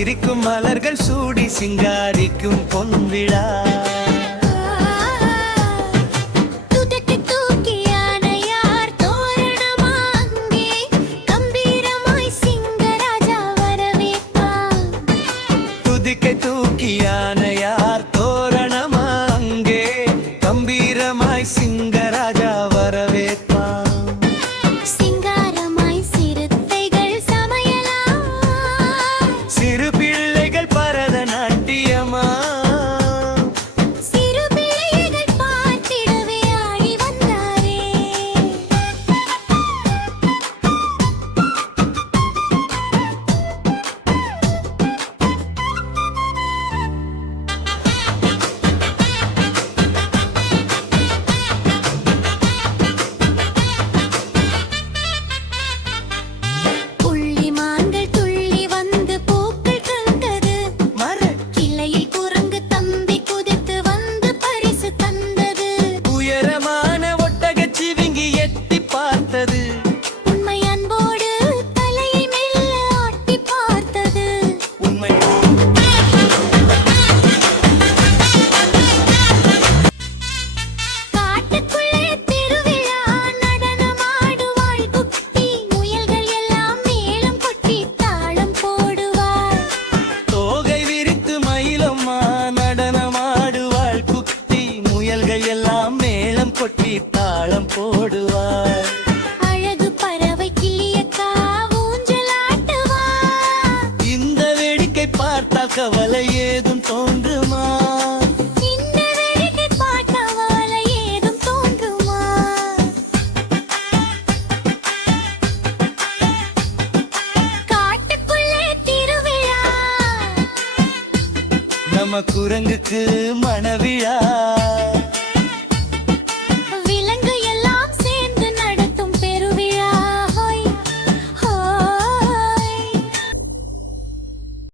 சிரிக்கும் மலர்கள் சூடி சிங்காரிக்கும் பொன்விழா. துதிக்கை தூக்கி யானையார் தோரணமா அங்கே கம்பீரமாய் சிங்கராஜா வரவேற்பான். சிங்காரமாய் சிறுத்தைகள் சமையலா, சிறு பிள்ளைகள் பரதநாட்டியமா, சிறு பிள்ளைகள் பார்த்திடவே ஆடி வந்தாரே. புள்ளிமான்கள் துள்ளி வந்து பூக்கள் தந்தது, கிளையில் குரங்கு தம்பி குதித்து வந்து பரிசு தந்தது. உயரமான ஒட்டகச் சிவிங்கி எட்டி பார்த்தது, உண்மை அன்போடு தலையை மெல்ல ஆட்டி பார்த்தது. உண்மை காட்டுக்குள்ளே திருவிழா நடனமாடுவாள் குட்டி, முயல்கள் எல்லாம் மேளம் கொட்டி தாளம் போடுவாள். தோகை விரித்து மயிலம்மா நடனமாடுவாள் குட்டி, முயல்கள் எல்லாம் மேளம் கொட்டி தாளம் போடுவாள். அழகு பறவை கிளியக்கா ஊஞ்சலாட்டுவா, இந்த வேடிக்கை பார்த்தால் கவலை ஏதும் தோன்றுமா? இந்த வேடிக்கை பார்க்கவல ஏதும் தோன்றுமா? காட்டுக்குள்ளே திருவிழா, நம்ம குரங்குக்கு மணவிழா.